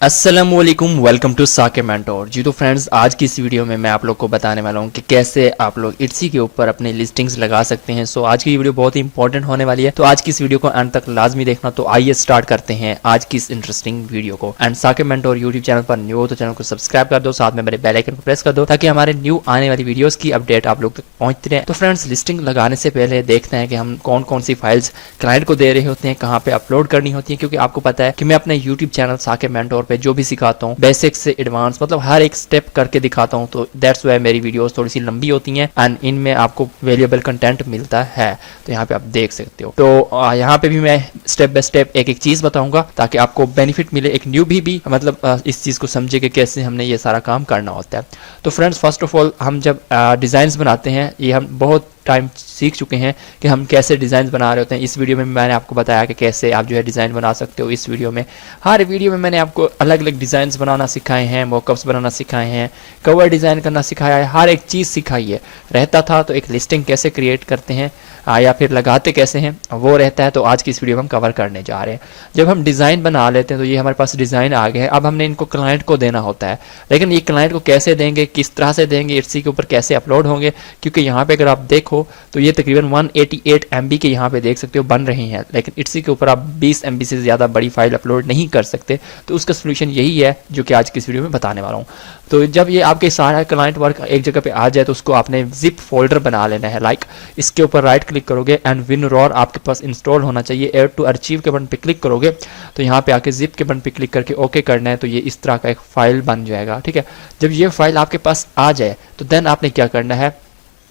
अस्सलामुअलैकुम, welcome to Sakya mentor जी। तो friends, आज की इस वीडियो में मैं आप लोग को बताने वाला हूं कि कैसे आप लोग इट्सी के ऊपर अपने लिस्टिंग्स लगा सकते हैं। सो आज की ये वीडियो बहुत ही इंपॉर्टेंट होने वाली है, तो आज की इस वीडियो को अंत तक लाजमी देखना। तो आइए स्टार्ट करते हैं आज की इस इंटरेस्टिंग वीडियो को। And Sakya mentor YouTube channel पर न्यू हो तो चैनल को सब्सक्राइब कर दो, साथ में मेरे बेल आइकन को प्रेस कर दो ताकि हमारे न्यू आने वाली वीडियोस की अपडेट आप लोग तक पहुंचती रहे। तो फ्रेंड्स, लिस्टिंग लगाने से पहले देखते हैं कि हम कौन कौन सी फाइल्स क्लाइंट को दे रहे होते हैं, कहाँ पे अपलोड करनी होती है, क्योंकि आपको पता है कि मैं अपने यूट्यूब चैनल साके मेंटोर पे जो भी सिखाता हूँ बेसिक से एडवांस, मतलब हर एक स्टेप करके दिखाता हूँ। तो दैट्स वाई मेरी वीडियोस थोड़ी सी लंबी होती हैं एंड इनमें आपको वैल्यूएबल कंटेंट मिलता है। तो यहाँ पे आप देख सकते हो। तो यहाँ पे भी मैं स्टेप बाय स्टेप एक एक चीज बताऊंगा ताकि आपको बेनिफिट मिले, एक न्यू भी मतलब इस चीज को समझे कि कैसे हमने ये सारा काम करना होता है। तो फ्रेंड्स, फर्स्ट ऑफ ऑल हम जब डिजाइन बनाते हैं, ये हम बहुत टाइम सीख चुके हैं कि हम कैसे डिज़ाइन बना रहे होते हैं। इस वीडियो में मैंने आपको बताया कि कैसे आप जो है डिज़ाइन बना सकते हो। इस वीडियो में, हर वीडियो में मैंने आपको अलग अलग डिज़ाइंस बनाना सिखाए हैं, मॉकअप्स बनाना सिखाए हैं, कवर डिज़ाइन करना सिखाया है, हर एक चीज़ सिखाई है। रहता था तो एक लिस्टिंग कैसे क्रिएट करते हैं या फिर लगाते कैसे हैं वो रहता है। तो आज की इस वीडियो में हम कवर करने जा रहे हैं। जब हम डिज़ाइन बना लेते हैं तो ये हमारे पास डिज़ाइन आ गए हैं। अब हमने इनको क्लाइंट को देना होता है, लेकिन ये क्लाइंट को कैसे देंगे, किस तरह से देंगे, इट्सी के ऊपर कैसे अपलोड होंगे, क्योंकि यहाँ पे अगर आप देखो तो ये तकरीबन 188 MB के यहाँ पे देख सकते हो बन रहे हैं, लेकिन इट्सी के ऊपर आप 20 MB से ज़्यादा बड़ी फाइल अपलोड नहीं कर सकते। तो उसका सोल्यूशन यही है जो कि आज की इस वीडियो में बताने वाला हूँ। तो जब ये आपके सारा क्लाइंट वर्क एक जगह पे आ जाए तो उसको आपने जिप फोल्डर बना लेना है। लाइक इसके ऊपर राइट क्लिक करोगे एंड WinRAR आपके पास इंस्टॉल होना चाहिए। ऐड टू आर्चिव के बटन पे क्लिक करोगे तो यहाँ पे आके जिप के बटन पे क्लिक करके ओके करना है। तो ये इस तरह का एक फाइल बन जाएगा। ठीक है, जब ये फाइल आपके पास आ जाए तो देन आपने क्या करना है,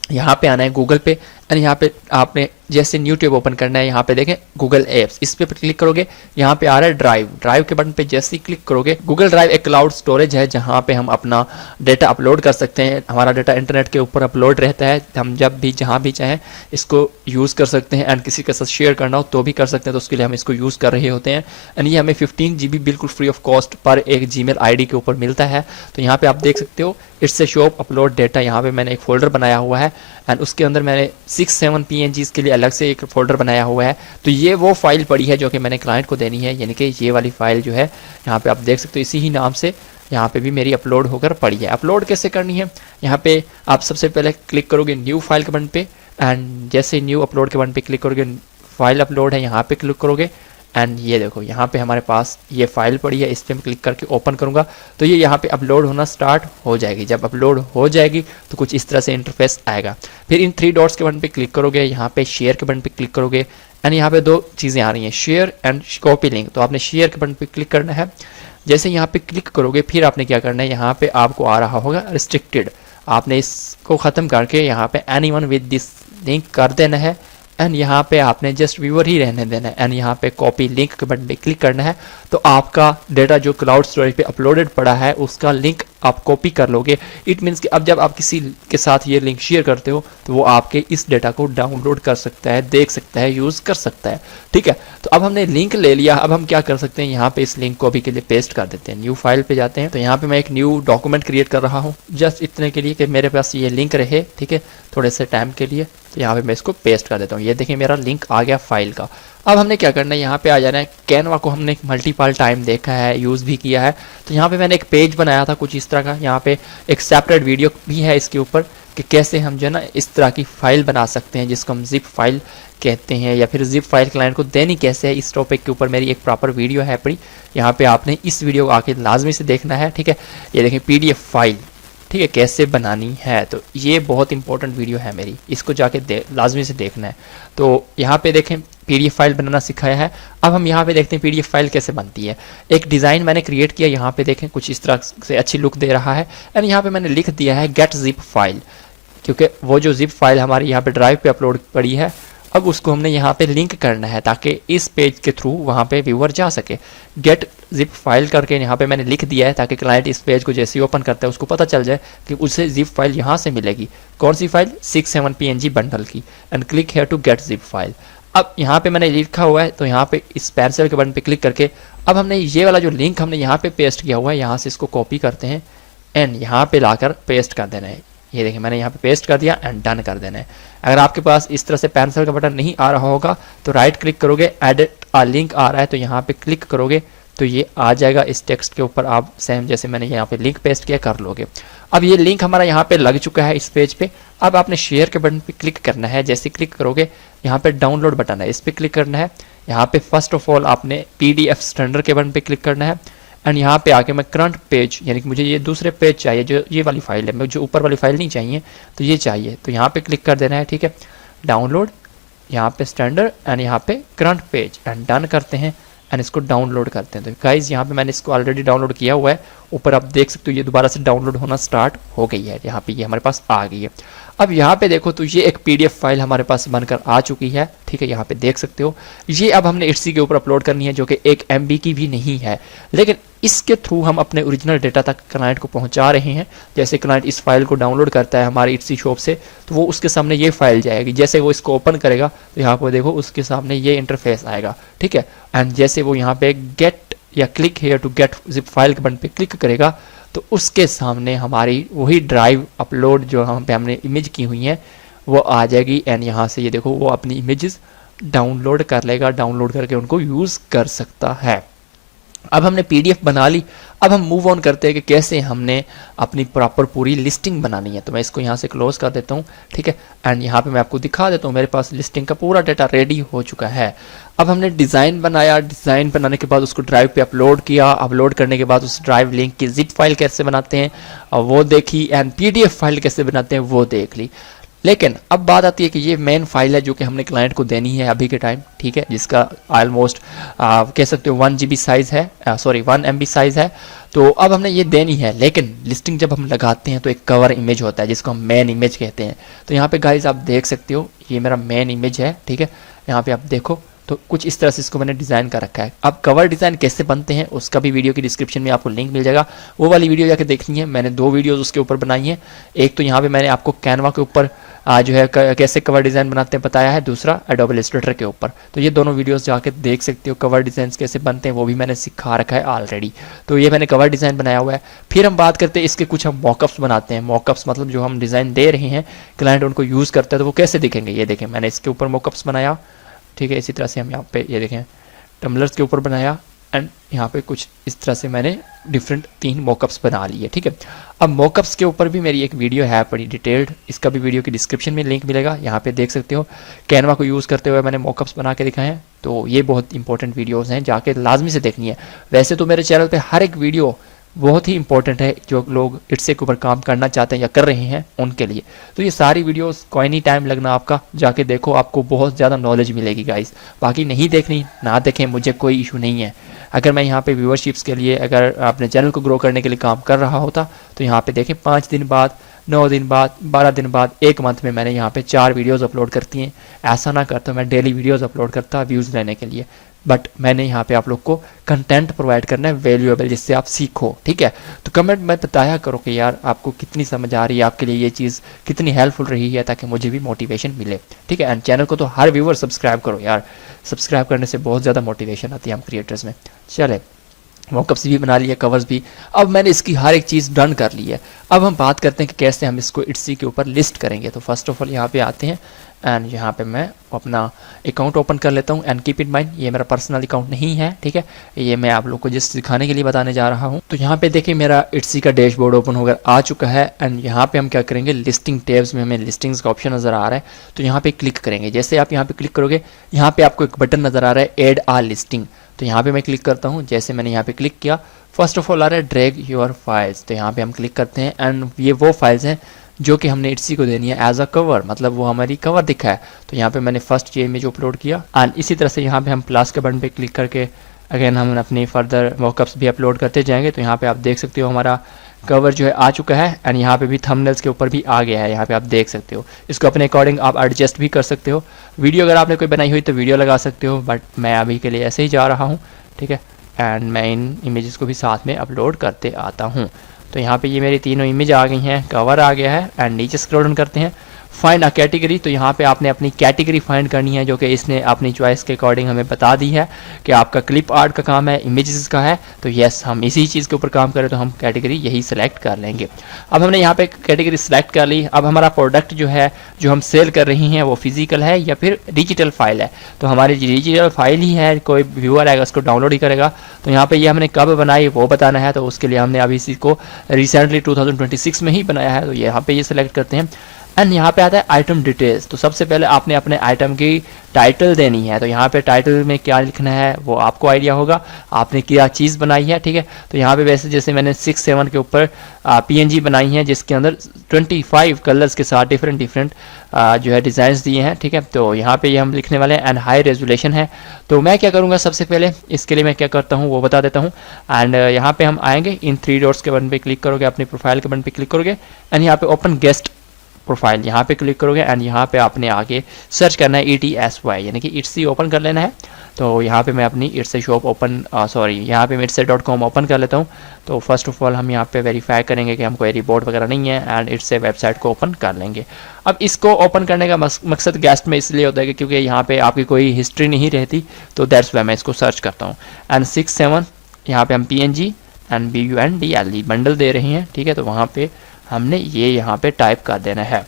यहाँ पे आना है गूगल पे एंड यहाँ पे आपने जैसे न्यू टैब ओपन करना है। यहाँ पे देखें गूगल एप्स, इस पे क्लिक करोगे, यहाँ पे आ रहा है ड्राइव के बटन पे जैसे ही क्लिक करोगे, गूगल ड्राइव एक क्लाउड स्टोरेज है जहाँ पे हम अपना डेटा अपलोड कर सकते हैं। हमारा डेटा इंटरनेट के ऊपर अपलोड रहता है, हम जब भी जहाँ भी चाहें इसको यूज़ कर सकते हैं एंड किसी के साथ शेयर करना हो तो भी कर सकते हैं। तो उसके लिए हम इसको यूज़ कर रहे होते हैं एंड ये हमें 15 GB बिल्कुल फ्री ऑफ कॉस्ट पर एक Gmail ID के ऊपर मिलता है। तो यहाँ पे आप देख सकते हो it's a shop upload data. यहाँ पे मैंने एक फोल्डर बनाया हुआ है एंड उसके अंदर मैंने 6-7 PNGs के लिए अलग से एक फोल्डर बनाया हुआ है। तो ये वो फाइल पड़ी है जो कि मैंने क्लाइंट को देनी है, यानी कि ये वाली फाइल जो है यहाँ पे आप देख सकते हो इसी ही नाम से यहाँ पे भी मेरी अपलोड होकर पड़ी है। अपलोड कैसे करनी है, यहाँ पे आप सबसे पहले क्लिक करोगे न्यू फाइल के बटन पे एंड जैसे न्यू अपलोड के बटन पे क्लिक करोगे, फाइल अपलोड है यहाँ पे क्लिक करोगे एंड ये देखो यहाँ पे हमारे पास ये फाइल पड़ी है। इस पर मैं क्लिक करके ओपन करूँगा तो ये यहाँ पे अपलोड होना स्टार्ट हो जाएगी। जब अपलोड हो जाएगी तो कुछ इस तरह से इंटरफेस आएगा। फिर इन 3 डॉट्स के बटन पे क्लिक करोगे, यहाँ पे शेयर के बटन पे क्लिक करोगे एंड यहाँ पे 2 चीज़ें आ रही हैं, शेयर एंड कॉपी लिंक। तो आपने शेयर के बटन पे क्लिक करना है। जैसे यहाँ पे क्लिक करोगे फिर आपने क्या करना है, यहाँ पे आपको आ रहा होगा रिस्ट्रिक्टेड, आपने इसको ख़त्म करके यहाँ पे एनीवन विद दिस लिंक कर देना है एंड यहाँ पे आपने जस्ट व्यूअर ही रहने देना है एंड यहाँ पे कॉपी लिंक के बटन पे क्लिक करना है। तो आपका डेटा जो क्लाउड स्टोरेज पे अपलोडेड पड़ा है उसका लिंक आप कॉपी कर लोगे। इट मीन्स कि अब जब आप किसी के साथ ये लिंक शेयर करते हो तो वो आपके इस डेटा को डाउनलोड कर सकता है, देख सकता है, यूज़ कर सकता है। ठीक है, तो अब हमने लिंक ले लिया। अब हम क्या कर सकते हैं, यहाँ पे इस लिंक को अभी के लिए पेस्ट कर देते हैं। न्यू फाइल पे जाते हैं तो यहाँ पे मैं एक न्यू डॉक्यूमेंट क्रिएट कर रहा हूँ जस्ट इतने के लिए कि मेरे पास ये लिंक रहे, ठीक है, थोड़े से टाइम के लिए। तो यहाँ पे मैं इसको पेस्ट कर देता हूँ। ये देखिए मेरा लिंक आ गया फाइल का। अब हमने क्या करना है, यहाँ पे आ जाना है। कैनवा को हमने मल्टीपल टाइम देखा है, यूज़ भी किया है। तो यहाँ पे मैंने एक पेज बनाया था कुछ इस तरह का। यहाँ पे एक सेपरेट वीडियो भी है इसके ऊपर कि कैसे हम जो है ना इस तरह की फाइल बना सकते हैं जिसको हम जिप फाइल कहते हैं, या फिर जिप फाइल क्लाइंट को देनी कैसे है। इस टॉपिक के ऊपर मेरी एक प्रॉपर वीडियो है पड़ी, यहाँ पे आपने इस वीडियो को आके लाजमी से देखना है। ठीक है, ये देखें PDF फाइल, ठीक है, कैसे बनानी है। तो ये बहुत इंपॉर्टेंट वीडियो है मेरी, इसको जाके लाजमी से देखना है। तो यहाँ पे देखें PDF फाइल बनाना सिखाया है। अब हम यहाँ पे देखते हैं PDF फाइल कैसे बनती है। एक डिज़ाइन मैंने क्रिएट किया, यहाँ पे देखें कुछ इस तरह से अच्छी लुक दे रहा है एंड यहाँ पे मैंने लिख दिया है गेट जिप फाइल, क्योंकि वो जो जिप फाइल हमारी यहाँ पे ड्राइव पे अपलोड पड़ी है अब उसको हमने यहाँ पे लिंक करना है ताकि इस पेज के थ्रू वहाँ पे व्यूअर जा सके। गेट जिप फाइल करके यहाँ पे मैंने लिख दिया है ताकि क्लाइंट इस पेज को जैसे ही ओपन करता है उसको पता चल जाए कि उसे जिप फाइल यहाँ से मिलेगी। कौन सी फाइल, 6-7 PNG बंडल की। And click here to get zip file. अब यहाँ पे मैंने लिखा हुआ है तो यहाँ पे इस पेंसिल के बटन पे क्लिक करके अब हमने ये वाला जो लिंक हमने यहाँ पे पेस्ट किया हुआ है, यहाँ से इसको कॉपी करते हैं एंड यहाँ पे लाकर पेस्ट कर देना है। ये देखिए मैंने यहाँ पे पेस्ट कर दिया एंड डन कर देना है। अगर आपके पास इस तरह से पेंसिल का बटन नहीं आ रहा होगा तो राइट क्लिक करोगे, एडिट अ लिंक आ रहा है तो यहाँ पे क्लिक करोगे तो ये आ जाएगा इस टेक्स्ट के ऊपर। आप सेम जैसे मैंने यहाँ पे लिंक पेस्ट किया कर लोगे। अब ये लिंक हमारा यहाँ पे लग चुका है इस पेज पे। अब आपने शेयर के बटन पे क्लिक करना है। जैसे क्लिक करोगे यहाँ पे डाउनलोड बटन है, इस पर क्लिक करना है। यहाँ पे फर्स्ट ऑफ ऑल आपने PDF स्टैंडर्ड के बटन पे क्लिक करना है एंड यहाँ पे आके मैं करंट पेज, यानी कि मुझे ये दूसरे पेज चाहिए, जो ये वाली फाइल है, मुझे ऊपर वाली फाइल नहीं चाहिए, तो ये चाहिए, तो यहाँ पे क्लिक कर देना है। ठीक है, डाउनलोड, यहाँ पे स्टैंडर्ड एंड यहाँ पे करंट पेज एंड डन करते हैं एंड इसको डाउनलोड करते हैं। तो गाइज यहाँ पे मैंने इसको ऑलरेडी डाउनलोड किया हुआ है। ऊपर आप देख सकते हो ये दोबारा से डाउनलोड होना स्टार्ट हो गई है। यहाँ पे ये हमारे पास आ गई है। अब यहाँ पे देखो तो ये एक PDF फाइल हमारे पास बनकर आ चुकी है। ठीक है, यहाँ पे देख सकते हो। ये अब हमने इट्सी के ऊपर अपलोड करनी है, जो कि 1 MB की भी नहीं है, लेकिन इसके थ्रू हम अपने ओरिजिनल डेटा तक क्लाइंट को पहुंचा रहे हैं। जैसे क्लाइंट इस फाइल को डाउनलोड करता है हमारी इट्सी शॉप से, तो वो उसके सामने ये फाइल जाएगी। जैसे वो इसको ओपन करेगा तो यहाँ पर देखो उसके सामने ये इंटरफेस आएगा। ठीक है, एंड जैसे वो यहाँ पे गेट या click here to get zip file के बटन पे क्लिक करेगा तो उसके सामने हमारी वही ड्राइव अपलोड जो हम पे हमने इमेज की हुई है वो आ जाएगी एंड यहाँ से ये देखो वो अपनी इमेजेस डाउनलोड कर लेगा। डाउनलोड करके उनको यूज़ कर सकता है। अब हमने PDF बना ली। अब हम मूव ऑन करते हैं कि कैसे हमने अपनी प्रॉपर पूरी लिस्टिंग बनानी है। तो मैं इसको यहाँ से क्लोज कर देता हूँ। ठीक है, एंड यहाँ पे मैं आपको दिखा देता हूँ मेरे पास लिस्टिंग का पूरा डेटा रेडी हो चुका है। अब हमने डिज़ाइन बनाया, डिज़ाइन बनाने के बाद उसको ड्राइव पे अपलोड किया। अपलोड करने के बाद उस ड्राइव लिंक की जिप फाइल कैसे बनाते हैं वो देखी एंड PDF फाइल कैसे बनाते हैं वो देख ली। लेकिन अब बात आती है कि ये मेन फाइल है जो कि हमने क्लाइंट को देनी है अभी के टाइम। ठीक है, जिसका ऑलमोस्ट कह सकते हो 1 GB साइज़ है, सॉरी 1 MB साइज़ है। तो अब हमने ये देनी है, लेकिन लिस्टिंग जब हम लगाते हैं तो एक कवर इमेज होता है जिसको हम मेन इमेज कहते हैं। तो यहाँ पे गाइज आप देख सकते हो ये मेरा मेन इमेज है। ठीक है, यहाँ पे आप देखो तो कुछ इस तरह से इसको मैंने डिज़ाइन कर रखा है। अब कवर डिज़ाइन कैसे बनते हैं उसका भी वीडियो की डिस्क्रिप्शन में आपको लिंक मिल जाएगा, वो वाली वीडियो जाके देखनी है। मैंने 2 वीडियोस उसके ऊपर बनाई हैं। एक तो यहाँ पे मैंने आपको कैनवा के ऊपर जो है कैसे कवर डिज़ाइन बनाते हैं बताया है, दूसरा एडोब इलस्ट्रेटर के ऊपर। तो ये दोनों वीडियोस जाके देख सकते हो। कवर डिज़ाइन कैसे बनते हैं वो भी मैंने सिखा रखा है ऑलरेडी। तो ये मैंने कवर डिज़ाइन बनाया हुआ है। फिर हम बात करते हैं इसके कुछ हम मॉकअप्स बनाते हैं। मॉकअप्स मतलब जो हम डिज़ाइन दे रहे हैं क्लाइंट उनको यूज़ करता है तो वो कैसे दिखेंगे, ये देखें मैंने इसके ऊपर मॉकअप्स बनाया। ठीक है, इसी तरह से हम यहाँ पे ये देखें टम्बलर्स के ऊपर बनाया एंड यहाँ पे कुछ इस तरह से मैंने डिफरेंट 3 मॉकअप्स बना लिए। ठीक है, अब मॉकअप्स के ऊपर भी मेरी एक वीडियो है बड़ी डिटेल्ड, इसका भी वीडियो की डिस्क्रिप्शन में लिंक मिलेगा। यहाँ पे देख सकते हो कैनवा को यूज़ करते हुए मैंने मॉकअप्स बना के दिखाए हैं। तो ये बहुत इंपॉर्टेंट वीडियोज़ हैं, जाके लाजमी से देखनी है। वैसे तो मेरे चैनल पर हर एक वीडियो बहुत ही इंपॉर्टेंट है जो लोग इट्से के ऊपर काम करना चाहते हैं या कर रहे हैं उनके लिए। तो ये सारी वीडियोस कोई नहीं टाइम लगना आपका, जाके देखो, आपको बहुत ज़्यादा नॉलेज मिलेगी गाइस। बाकी नहीं देखनी ना देखें, मुझे कोई इशू नहीं है। अगर मैं यहाँ पे व्यूअरशिप्स के लिए, अगर अपने चैनल को ग्रो करने के लिए काम कर रहा होता तो यहाँ पे देखें 5 दिन बाद, 9 दिन बाद, 12 दिन बाद, 1 मंथ में मैंने यहाँ पे 4 वीडियोज़ अपलोड करती हैं। ऐसा ना करता, मैं डेली वीडियोज़ अपलोड करता व्यूज़ लेने के लिए। बट मैंने यहाँ पे आप लोग को कंटेंट प्रोवाइड करना है वैल्यूएबल, जिससे आप सीखो। ठीक है, तो कमेंट में बताया करो कि यार आपको कितनी समझ आ रही है, आपके लिए ये चीज़ कितनी हेल्पफुल रही है, ताकि मुझे भी मोटिवेशन मिले। ठीक है, एंड चैनल को तो हर व्यूअर सब्सक्राइब करो यार, सब्सक्राइब करने से बहुत ज़्यादा मोटिवेशन आती है हम क्रिएटर्स में। चले, मॉकअप्स भी बना लिए, कवर्स भी। अब मैंने इसकी हर एक चीज़ डन कर ली है। अब हम बात करते हैं कि कैसे हम इसको इट्सी के ऊपर लिस्ट करेंगे। तो फर्स्ट ऑफ ऑल यहाँ पे आते हैं एंड यहाँ पे मैं अपना अकाउंट ओपन कर लेता हूँ। एंड कीप इन माइंड ये मेरा पर्सनल अकाउंट नहीं है। ठीक है, ये मैं आप लोग को जिस सिखाने के लिए बताने जा रहा हूँ। तो यहाँ पे देखिए मेरा इट्सी का डैशबोर्ड ओपन होकर आ चुका है। एंड यहाँ पे हम क्या करेंगे, लिस्टिंग टैब्स में हमें लिस्टिंग्स का ऑप्शन नज़र आ रहा है, तो यहाँ पे क्लिक करेंगे। जैसे आप यहाँ पे क्लिक करोगे, यहाँ पे आपको एक बटन नज़र आ रहा है एड आ लिस्टिंग। तो यहाँ पे मैं क्लिक करता हूँ। जैसे मैंने यहाँ पे क्लिक किया, फर्स्ट ऑफ ऑल आ रहा है ड्रैग योर फाइल्स। तो यहाँ पे हम क्लिक करते हैं एंड ये वो फाइल्स हैं जो कि हमने इट्सी को देनी है एज अ कवर, मतलब वो हमारी कवर दिखा है। तो यहाँ पे मैंने फर्स्ट ये इमेज अपलोड किया एंड इसी तरह से यहाँ पे हम प्लस के बटन पे क्लिक करके अगेन हम अपनी फर्दर मॉकअप्स भी अपलोड करते जाएंगे। तो यहाँ पे आप देख सकते हो हमारा कवर जो है आ चुका है एंड यहाँ पे भी थंबनेल्स के ऊपर भी आ गया है। यहाँ पे आप देख सकते हो, इसको अपने अकॉर्डिंग आप एडजस्ट भी कर सकते हो। वीडियो अगर आपने कोई बनाई हुई तो वीडियो लगा सकते हो, बट मैं अभी के लिए ऐसे ही जा रहा हूँ। ठीक है, एंड मैं इन इमेजेस को भी साथ में अपलोड करते आता हूँ। तो यहाँ पे ये मेरी तीनों इमेज आ गई हैं, कवर आ गया है एंड नीचे स्क्रॉल डाउन करते हैं। फाइंड अ कैटेगरी, तो यहाँ पे आपने अपनी कैटेगरी फाइंड करनी है जो कि इसने अपनी चॉइस के अकॉर्डिंग हमें बता दी है कि आपका क्लिप आर्ट का काम है, इमेजेस का है। तो यस, हम इसी चीज़ के ऊपर काम करें तो हम कैटेगरी यही सेलेक्ट कर लेंगे। अब हमने यहाँ पे कैटेगरी सेलेक्ट कर ली। अब हमारा प्रोडक्ट जो है जो हम सेल कर रही हैं वो फिजिकल है या फिर डिजिटल फाइल है। तो हमारी डिजिटल फाइल ही है, कोई व्यूअर आएगा उसको डाउनलोड ही करेगा। तो यहाँ पे ये हमने कब बनाई वो बताना है, तो उसके लिए हमने अभी इसी को रिसेंटली 2026 में ही बनाया है। तो यहाँ पे ये सेलेक्ट करते हैं एंड यहाँ पे आता है आइटम डिटेल्स। तो सबसे पहले आपने अपने आइटम की टाइटल देनी है। तो यहाँ पे टाइटल में क्या लिखना है वो आपको आइडिया होगा, आपने क्या चीज़ बनाई है, ठीक है। तो यहाँ पे वैसे जैसे मैंने 6-7 के ऊपर PNG बनाई है जिसके अंदर 25 कलर्स के साथ डिफरेंट जो है डिज़ाइंस दिए हैं, ठीक है। तो यहाँ पे ये हम लिखने वाले हैं एंड हाई रेजोल्यूशन है। तो मैं क्या करूँगा, सबसे पहले इसके लिए मैं क्या करता हूँ वो बता देता हूँ। एंड यहाँ पे हम आएंगे, इन 3 डॉट्स के बटन पे क्लिक करोगे, अपनी प्रोफाइल के बटन पे क्लिक करोगे एंड यहाँ पे ओपन गेस्ट प्रोफाइल यहाँ पे क्लिक करोगे एंड यहाँ पे आपने आगे सर्च करना है ETSY, यानी कि इट्सी ओपन कर लेना है। तो यहाँ पे मैं अपनी इट्स शॉप ओपन यहाँ पे itse.com ओपन कर लेता हूँ। तो फर्स्ट ऑफ ऑल हम यहाँ पे वेरीफाई करेंगे कि हम कोई रिपोर्ट वगैरह नहीं है एंड इट्स वेबसाइट को ओपन कर लेंगे। अब इसको ओपन करने का मकसद गेस्ट में इसलिए होता है कि क्योंकि यहाँ पे आपकी कोई हिस्ट्री नहीं रहती, तो दैट्स वाई मैं इसको सर्च करता हूँ। एंड 6-7 यहाँ पे हम PNG एंड BUNDLE बंडल दे रही हैं, ठीक है। तो वहाँ पे हमने ये यहाँ पे टाइप कर देना है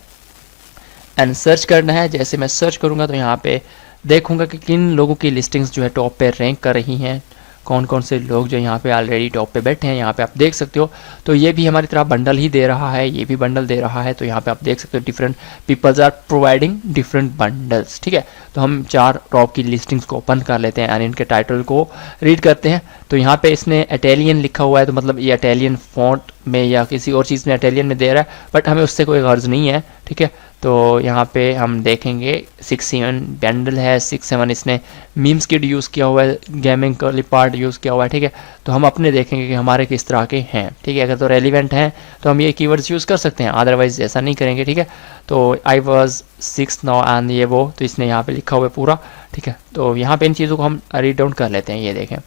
एंड सर्च करना है। जैसे मैं सर्च करूँगा तो यहाँ पे देखूँगा कि किन लोगों की लिस्टिंग्स जो है टॉप पे रैंक कर रही हैं, कौन कौन से लोग जो यहाँ पे ऑलरेडी टॉप पे बैठे हैं। यहाँ पे आप देख सकते हो, तो ये भी हमारी तरह बंडल ही दे रहा है, ये भी बंडल दे रहा है। तो यहाँ पे आप देख सकते हो different peoples are providing different bundles, ठीक है। तो हम 4 टॉप की लिस्टिंग्स को ओपन कर लेते हैं एंड इनके टाइटल को रीड करते हैं। तो यहाँ पे इसने इटालियन लिखा हुआ है, तो मतलब ये इटालियन फॉन्ट में या किसी और चीज़ में इटालियन में दे रहा है, बट हमें उससे कोई गर्ज नहीं है, ठीक है। तो यहाँ पे हम देखेंगे 6-7 बंडल है, 6-7 इसने मीम्स किड यूज़ किया हुआ है, गेमिंग क्लिप आर्ट यूज़ किया हुआ है, ठीक है। तो हम अपने देखेंगे कि हमारे किस तरह के हैं, ठीक है। अगर तो रेलिवेंट हैं तो हम ये कीवर्ड्स यूज़ कर सकते हैं, अदरवाइज ऐसा नहीं करेंगे, ठीक है। तो आई वॉज 6 नाउ एंड ये वो, तो इसने यहाँ पे लिखा हुआ है पूरा, ठीक है। तो यहाँ पे इन चीज़ों को हम रीड डाउन कर लेते हैं, ये देखें।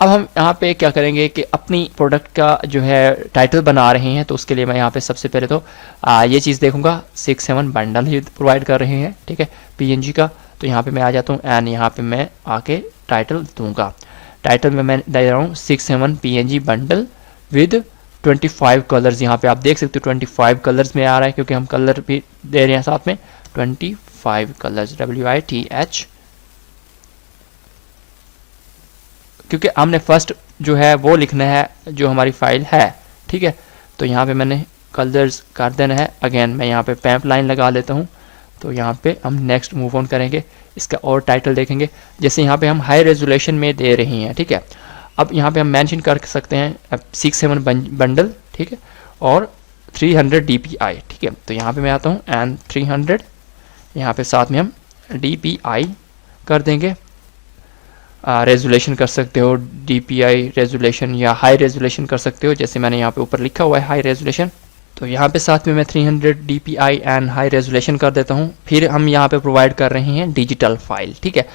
अब हम यहाँ पे क्या करेंगे कि अपनी प्रोडक्ट का जो है टाइटल बना रहे हैं, तो उसके लिए मैं यहाँ पे सबसे पहले तो ये चीज़ देखूँगा, 6-7 बंडल ही प्रोवाइड कर रहे हैं, ठीक है, PNG का। तो यहाँ पे मैं आ जाता हूँ एंड यहाँ पे मैं आके टाइटल दूंगा। टाइटल में मैं दे रहा हूँ 6-7 PNG बंडल विद 25 कलर्स। यहाँ पे आप देख सकते हो 25 कलर्स में आ रहा है, क्योंकि हम कलर भी दे रहे हैं साथ में। 25 कलर्स WITH, क्योंकि हमने फर्स्ट जो है वो लिखना है जो हमारी फाइल है, ठीक है। तो यहाँ पे मैंने कलर्स कर देना है। अगेन मैं यहाँ पे पैम्प लाइन लगा लेता हूँ। तो यहाँ पे हम नेक्स्ट मूव ऑन करेंगे, इसका और टाइटल देखेंगे। जैसे यहाँ पे हम हाई रेजोल्यूशन में दे रही हैं, ठीक है। अब यहाँ पे हम मेंशन कर सकते हैं 6-7 बंडल, ठीक है, और 300 DPI, ठीक है। तो यहाँ पे मैं आता हूँ एंड 300 यहाँ पे साथ में हम DPI कर देंगे। रेजोल्यूशन कर सकते हो DPI रेजोल्यूशन या हाई रेजोल्यूशन कर सकते हो, जैसे मैंने यहाँ पे ऊपर लिखा हुआ है हाई रेजोल्यूशन। तो यहाँ पे साथ में मैं 300 DPI एंड हाई रेजोल्यूशन कर देता हूँ। फिर हम यहाँ पे प्रोवाइड कर रहे हैं डिजिटल फाइल, ठीक है।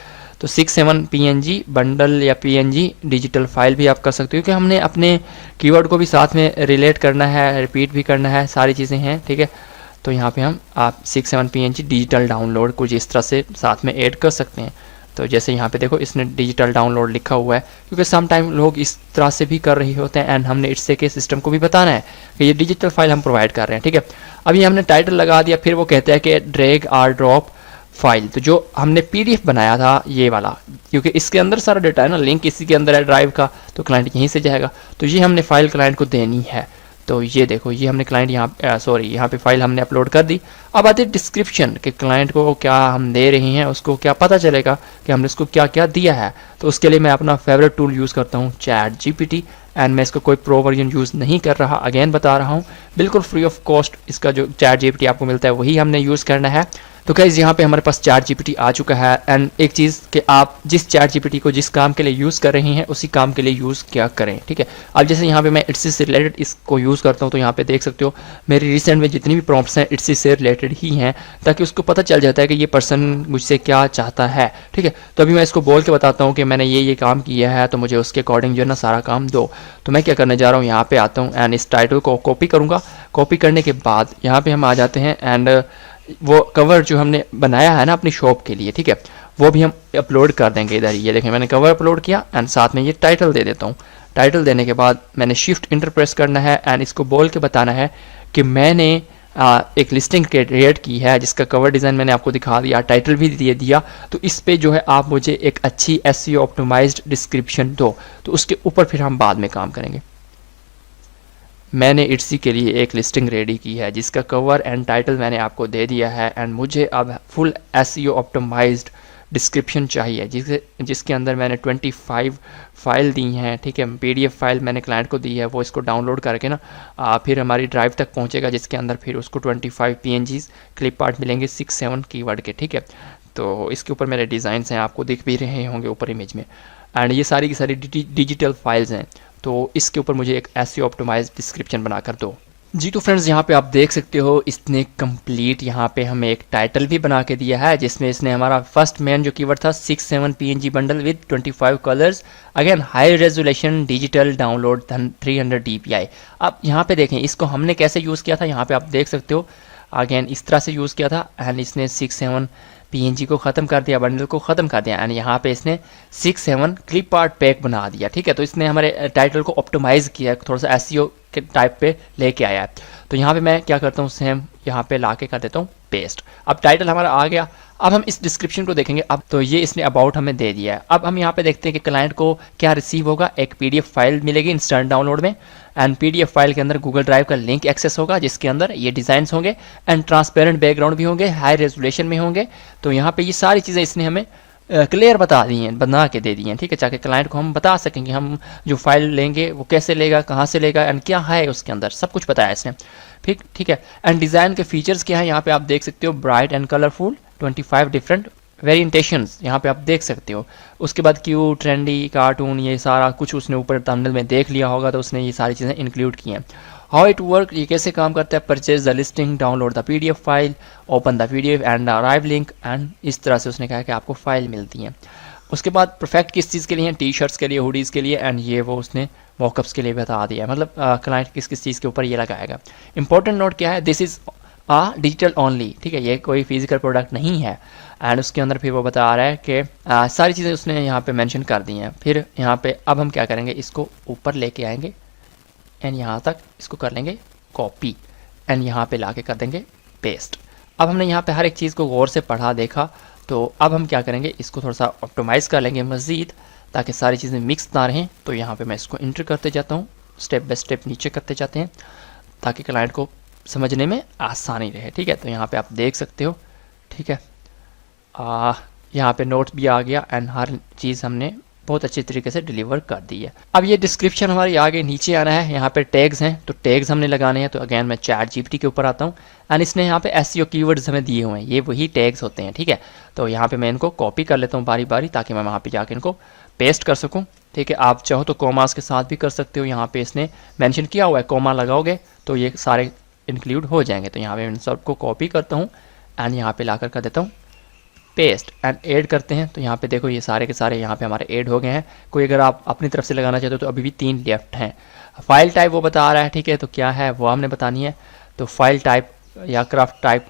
तो 6-7 PNG बंडल या PNG डिजिटल फाइल भी आप कर सकते हो, क्योंकि हमने अपने कीवर्ड को भी साथ में रिलेट करना है, रिपीट भी करना है, सारी चीज़ें हैं, ठीक है। तो यहाँ पे हम आप 6-7 PNG डिजिटल डाउनलोड कुछ इस तरह से साथ में ऐड कर सकते हैं। तो जैसे यहाँ पे देखो इसने डिजिटल डाउनलोड लिखा हुआ है, क्योंकि सम टाइम लोग इस तरह से भी कर रहे होते हैं एंड हमने इससे के सिस्टम को भी बताना है कि ये डिजिटल फाइल हम प्रोवाइड कर रहे हैं, ठीक है। अभी हमने टाइटल लगा दिया, फिर वो कहते हैं कि ड्रैग और ड्रॉप फाइल। तो जो हमने PDF बनाया था ये वाला, क्योंकि इसके अंदर सारा डेटा है ना, लिंक इसी के अंदर है ड्राइव का, तो क्लाइंट यहीं से जाएगा। तो ये हमने फाइल क्लाइंट को देनी है। तो ये देखो, ये हमने क्लाइंट यहाँ पे फाइल हमने अपलोड कर दी। अब आती है डिस्क्रिप्शन कि क्लाइंट को क्या हम दे रहे हैं, उसको क्या पता चलेगा कि हमने उसको क्या क्या दिया है। तो उसके लिए मैं अपना फेवरेट टूल यूज़ करता हूँ ChatGPT एंड मैं इसको कोई प्रो वर्जन यूज़ नहीं कर रहा, अगेन बता रहा हूँ, बिल्कुल फ्री ऑफ कॉस्ट इसका जो ChatGPT आपको मिलता है वही हमने यूज़ करना है। तो गाइस यहाँ पे हमारे पास ChatGPT आ चुका है एंड एक चीज़ कि आप जिस ChatGPT को जिस काम के लिए यूज़ कर रहे हैं उसी काम के लिए यूज़ क्या करें, ठीक है। अब जैसे यहाँ पे मैं इट्सी से रिलेटेड इसको यूज़ करता हूँ, तो यहाँ पे देख सकते हो मेरी रिसेंट में जितनी भी प्रॉम्प्ट्स हैं इट्सी से रिलेटेड ही हैं, ताकि उसको पता चल जाता है कि ये पर्सन मुझसे क्या चाहता है, ठीक है। तो अभी मैं इसको बोल के बताता हूँ कि मैंने ये काम किया है, तो मुझे उसके अकॉर्डिंग जो है ना सारा काम दो। तो मैं क्या करने जा रहा हूँ, यहाँ पे आता हूँ एंड इस टाइटल को कॉपी करूँगा। कॉपी करने के बाद यहाँ पे हम आ जाते हैं एंड वो कवर जो हमने बनाया है ना अपनी शॉप के लिए, ठीक है, वो भी हम अपलोड कर देंगे इधर। ये देखें मैंने कवर अपलोड किया एंड साथ में ये टाइटल दे देता हूँ। टाइटल देने के बाद मैंने शिफ्ट इंटर प्रेस करना है एंड इसको बोल के बताना है कि मैंने एक लिस्टिंग क्रिएट की है जिसका कवर डिज़ाइन मैंने आपको दिखा दिया, टाइटल भी दे दिया। तो इस पे जो है आप मुझे एक अच्छी एसईओ ऑप्टिमाइज्ड डिस्क्रिप्शन दो, तो उसके ऊपर फिर हम बाद में काम करेंगे। मैंने इट्सी के लिए एक लिस्टिंग रेडी की है जिसका कवर एंड टाइटल मैंने आपको दे दिया है एंड मुझे अब फुल एसईओ ऑप्टिमाइज्ड डिस्क्रिप्शन चाहिए जिसके अंदर मैंने 25 फाइल दी हैं, ठीक है। पीडीएफ फाइल मैंने क्लाइंट को दी है, वो इसको डाउनलोड करके ना फिर हमारी ड्राइव तक पहुंचेगा जिसके अंदर फिर उसको 25 पीएनजीज क्लिप आर्ट मिलेंगे 6-7 कीवर्ड के, ठीक है। तो इसके ऊपर मेरे डिज़ाइंस हैं, आपको दिख भी रहे होंगे ऊपर इमेज में, एंड ये सारी की सारी डिजिटल फाइल्स हैं। तो इसके ऊपर मुझे एक एसईओ ऑप्टिमाइज्ड डिस्क्रिप्शन बनाकर दो। जी तो फ्रेंड्स यहाँ पे आप देख सकते हो इसने कंप्लीट यहाँ पे हमें एक टाइटल भी बना के दिया है जिसमें इसने हमारा फर्स्ट मेन जो कीवर्ड था 6-7 PNG bundle with 25 colours, again high resolution digital download 300 DPI। अब यहाँ पे देखें इसको हमने कैसे यूज़ किया था, यहाँ पे आप देख सकते हो अगेन इस तरह से यूज़ किया था एंड इसने 6-7 पीएनजी को ख़त्म कर दिया, बंडल को ख़त्म कर दिया एंड यहाँ पे इसने 6-7 क्लिप आर्ट पैक बना दिया, ठीक है। तो इसने हमारे टाइटल को ऑप्टिमाइज़ किया, थोड़ा सा एसईओ के टाइप पे लेके आया है। तो यहाँ पे मैं क्या करता हूँ, सेम यहाँ पे लाके कर देता हूँ पेस्ट। अब टाइटल हमारा आ गया। अब हम इस डिस्क्रिप्शन को देखेंगे। अब तो ये इसने अबाउट हमें दे दिया है। अब हम यहाँ पे देखते हैं कि क्लाइंट को क्या रिसीव होगा। एक पीडीएफ फाइल मिलेगी इंस्टेंट डाउनलोड में एंड पीडीएफ फाइल के अंदर गूगल ड्राइव का लिंक एक्सेस होगा जिसके अंदर ये डिज़ाइंस होंगे एंड ट्रांसपेरेंट बैकग्राउंड भी होंगे, हाई रेजोल्यूशन में होंगे। तो यहाँ पे ये सारी चीज़ें इसने हमें क्लियर बता दी हैं, बना के दे दी हैं, ठीक है, ताकि क्लाइंट को हम बता सकें कि हम जो फाइल लेंगे वो कैसे लेगा, कहाँ से लेगा एंड क्या है उसके अंदर, सब कुछ बताया इसने, ठीक है। एंड डिज़ाइन के फीचर्स क्या है यहाँ पे आप देख सकते हो, ब्राइट एंड कलरफुल 25 डिफरेंट वेरिएंटेशंस यहाँ पे आप देख सकते हो। उसके बाद क्यूट, ट्रेंडी, कार्टून, ये सारा कुछ उसने ऊपर थंबनेल में देख लिया होगा तो उसने ये सारी चीज़ें इंक्लूड की हैं। हाउ इट वर्क, ये कैसे काम करता है, purchase the listing, download the PDF file, open the PDF and arrive link, and इस तरह से उसने कहा कि आपको फाइल मिलती हैं। उसके बाद परफेक्ट किस चीज़ के लिए है, टी शर्ट्स के लिए, हुडीज़ के लिए, एंड ये वो उसने मॉकअप्स के लिए बता दिया है, मतलब क्लाइंट किस किस चीज़ के ऊपर ये लगाएगा। इंपॉर्टेंट नोट क्या है, दिस इज़ डिजिटल ओनली, ठीक है, ये कोई फिजिकल प्रोडक्ट नहीं है। एंड उसके अंदर फिर वो बता रहा है कि सारी चीज़ें उसने यहाँ पे मेंशन कर दी हैं। फिर यहाँ पे अब हम क्या करेंगे, इसको ऊपर लेके आएंगे एंड यहाँ तक इसको कर लेंगे कॉपी एंड यहाँ पे लाके कर देंगे पेस्ट। अब हमने यहाँ पे हर एक चीज़ को गौर से पढ़ा देखा, तो अब हम क्या करेंगे, इसको थोड़ा सा ऑप्टिमाइज़ कर लेंगे मज़ीद ताकि सारी चीज़ें मिक्स ना रहें। तो यहाँ पे मैं इसको इंटर करते जाता हूँ, स्टेप बाय स्टेप नीचे करते जाते हैं ताकि क्लाइंट को समझने में आसानी रहे, ठीक है। तो यहाँ पे आप देख सकते हो, ठीक है, यहाँ पे नोट भी आ गया एंड हर चीज़ हमने बहुत अच्छे तरीके से डिलीवर कर दी है। अब ये डिस्क्रिप्शन हमारी आगे नीचे आना है, यहाँ पे टैग्स हैं तो टैग्स हमने लगाने हैं। तो अगेन मैं चैट जीपीटी के ऊपर आता हूँ एंड इसने यहाँ पे एसईओ कीवर्ड्स हमें दिए हुए हैं, ये वही टैग्स होते हैं, ठीक है। तो यहाँ पे मैं इनको कॉपी कर लेता हूँ बारी बारी ताकि मैं वहाँ पे जाके इनको पेस्ट कर सकूँ, ठीक है। आप चाहो तो कॉमास के साथ भी कर सकते हो, यहाँ पे इसने मैंशन किया हुआ है, कॉमा लगाओगे तो ये सारे इंक्लूड हो जाएंगे। तो यहाँ पे इन सबको कॉपी करता हूँ एंड यहाँ पे लाकर कर देता हूँ पेस्ट एंड ऐड करते हैं। तो यहाँ पे देखो ये सारे के सारे यहाँ पे हमारे ऐड हो गए हैं। कोई अगर आप अपनी तरफ से लगाना चाहते हो तो अभी भी 3 लेफ्ट हैं। फाइल टाइप वो बता रहा है, ठीक है, तो क्या है वो हमने बतानी है। तो फाइल टाइप या क्राफ्ट टाइप,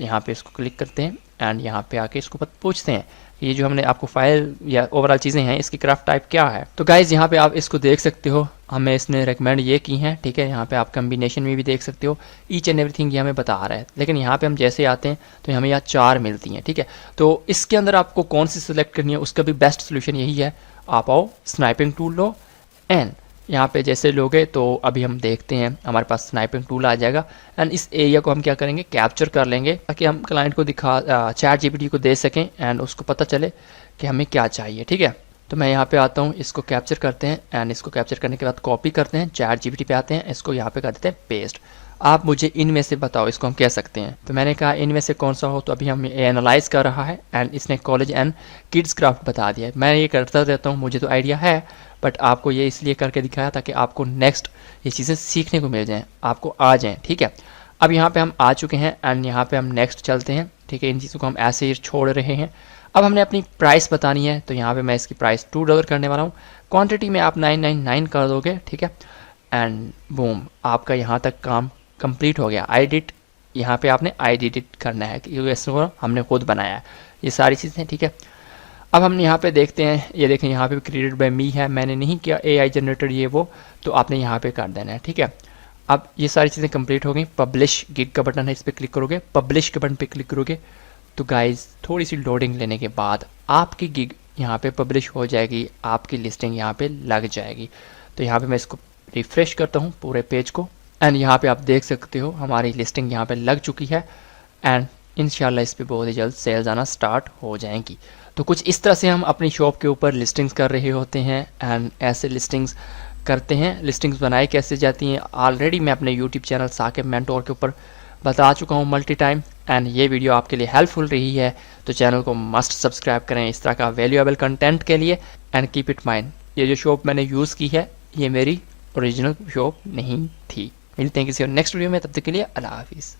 यहाँ पे इसको क्लिक करते हैं एंड यहाँ पे आके इसको पूछते हैं ये जो हमने आपको फाइल या ओवरऑल चीज़ें हैं इसकी क्राफ्ट टाइप क्या है। तो गाइज़ यहाँ पे आप इसको देख सकते हो, हमें इसने रेकमेंड ये की हैं, ठीक है। यहाँ पे आप कम्बिनेशन में भी देख सकते हो, ईच एंड एवरीथिंग ये हमें बता रहा है। लेकिन यहाँ पे हम जैसे आते हैं तो हमें यहाँ 4 मिलती हैं, ठीक है। तो इसके अंदर आपको कौन सी सिलेक्ट करनी है उसका भी बेस्ट सोल्यूशन यही है, आप आओ स्नाइपिंग टूल लो एंड यहाँ पे जैसे लोगे तो अभी हम देखते हैं हमारे पास स्नाइपिंग टूल आ जाएगा एंड इस एरिया को हम क्या करेंगे, कैप्चर कर लेंगे ताकि हम क्लाइंट को चैट जीपीटी को दे सकें एंड उसको पता चले कि हमें क्या चाहिए, ठीक है। तो मैं यहाँ पे आता हूँ, इसको कैप्चर करते हैं एंड इसको कैप्चर करने के बाद कॉपी करते हैं, चैट जीपीटी पे आते हैं, इसको यहाँ पे कर देते हैं पेस्ट। आप मुझे इनमें से बताओ इसको हम कह सकते हैं। तो मैंने कहा इनमें से कौन सा हो, तो अभी हम एनालाइज कर रहा है एंड इसने कॉलेज एंड किड्स क्राफ्ट बता दिया है। मैं ये करता रहता हूँ, मुझे तो आइडिया है, बट आपको ये इसलिए करके दिखाया ताकि आपको नेक्स्ट ये चीज़ें सीखने को मिल जाएं, आपको आ जाएं, ठीक है। अब यहाँ पे हम आ चुके हैं एंड यहाँ पे हम नेक्स्ट चलते हैं, ठीक है। इन चीज़ों को हम ऐसे ही छोड़ रहे हैं। अब हमने अपनी प्राइस बतानी है, तो यहाँ पे मैं इसकी प्राइस $2 करने वाला हूँ। क्वांटिटी में आप 999 कर दोगे, ठीक है। एंड बूम, आपका यहाँ तक काम कंप्लीट हो गया। आई डिड यहाँ पे आपने एडिट करना है क्योंकि इसको हमने खुद बनाया है, ये सारी चीज़ें, ठीक है। अब हम यहाँ पे देखते हैं, ये देखें यहाँ पे क्रिएटेड बाय मी है, मैंने नहीं किया AI जनरेटर ये वो, तो आपने यहाँ पे कर देना है, ठीक है। अब ये सारी चीज़ें कंप्लीट हो गई। पब्लिश गिग का बटन है, इस पर क्लिक करोगे, पब्लिश के बटन पे क्लिक करोगे तो गाइज थोड़ी सी लोडिंग लेने के बाद आपकी गिग यहाँ पे पब्लिश हो जाएगी, आपकी लिस्टिंग यहाँ पे लग जाएगी। तो यहाँ पे मैं इसको रिफ्रेश करता हूँ पूरे पेज को, एंड यहाँ पे आप देख सकते हो हमारी लिस्टिंग यहाँ पे लग चुकी है, एंड इंशाल्लाह इस पे बहुत ही जल्द सेल्स आना स्टार्ट हो जाएंगी। तो कुछ इस तरह से हम अपनी शॉप के ऊपर लिस्टिंग्स कर रहे होते हैं, एंड ऐसे लिस्टिंग्स करते हैं। लिस्टिंग्स बनाई कैसे जाती हैं ऑलरेडी मैं अपने यूट्यूब चैनल साकिब मेंटोर के ऊपर बता चुका हूँ मल्टी टाइम, एंड ये वीडियो आपके लिए हेल्पफुल रही है तो चैनल को मस्ट सब्सक्राइब करें इस तरह का वैल्यूएबल कंटेंट के लिए। एंड कीप इट माइंड, ये जो शॉप मैंने यूज़ की है ये मेरी ओरिजिनल शॉप नहीं थी। मिलते हैं किसी और नेक्स्ट वीडियो में, तब तक के लिए अल्लाह हाफिज़।